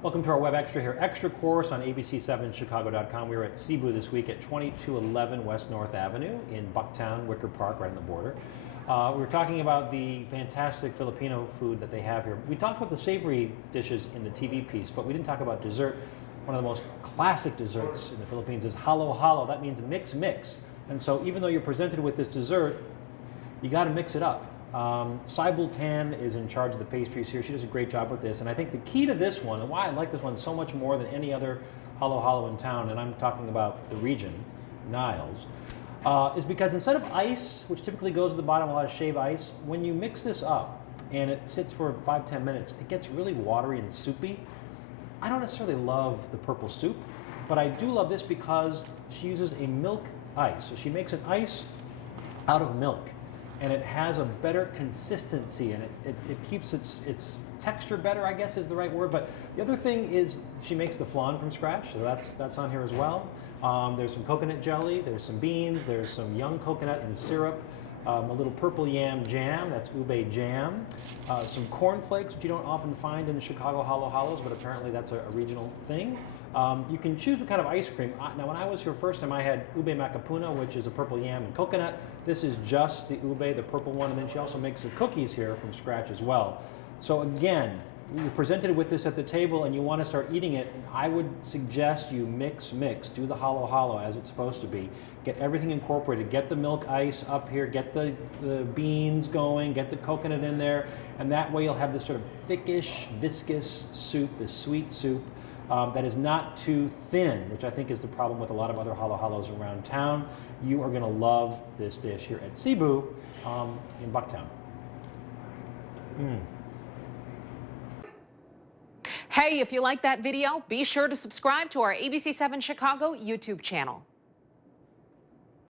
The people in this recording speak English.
Welcome to our Web Extra here, Extra Course on abc7chicago.com. We were at Cebu this week at 2211 West North Avenue in Bucktown, Wicker Park, right on the border. We were talking about the fantastic Filipino food that they have here. We talked about the savory dishes in the TV piece, but we didn't talk about dessert. One of the most classic desserts in the Philippines is halo-halo. That means mix. And so even though you're presented with this dessert, you got to mix it up. Saibul Tan is in charge of the pastries here. She does a great job with this. And I think the key to this one, and why I like this one so much more than any other halo-halo in town, and I'm talking about the region, Niles, is because instead of ice, which typically goes at the bottom, a lot of shave ice, when you mix this up and it sits for 5-10 minutes, it gets really watery and soupy. I don't necessarily love the purple soup, but I do love this because she uses a milk ice. So she makes an ice out of milk, and it has a better consistency, and it keeps its texture better, I guess is the right word. But the other thing is she makes the flan from scratch, so that's on here as well. There's some coconut jelly, there's some beans, there's some young coconut in syrup, a little purple yam jam, that's ube jam, some corn flakes, which you don't often find in Chicago halo-halos, but apparently that's a regional thing. You can choose what kind of ice cream. Now, when I was here first time, I had ube macapuna, which is a purple yam and coconut. This is just the ube, the purple one, and then she also makes the cookies here from scratch as well. So again, you're presented with this at the table and you want to start eating it, I would suggest you mix. Do the halo-halo as it's supposed to be. Get everything incorporated. Get the milk ice up here, get the beans going, get the coconut in there, and that way you'll have this sort of thickish, viscous soup, this sweet soup, that is not too thin, which I think is the problem with a lot of other halo-halos around town. You are going to love this dish here at Cebu in Bucktown. Hey, if you like that video, be sure to subscribe to our ABC7 Chicago YouTube channel.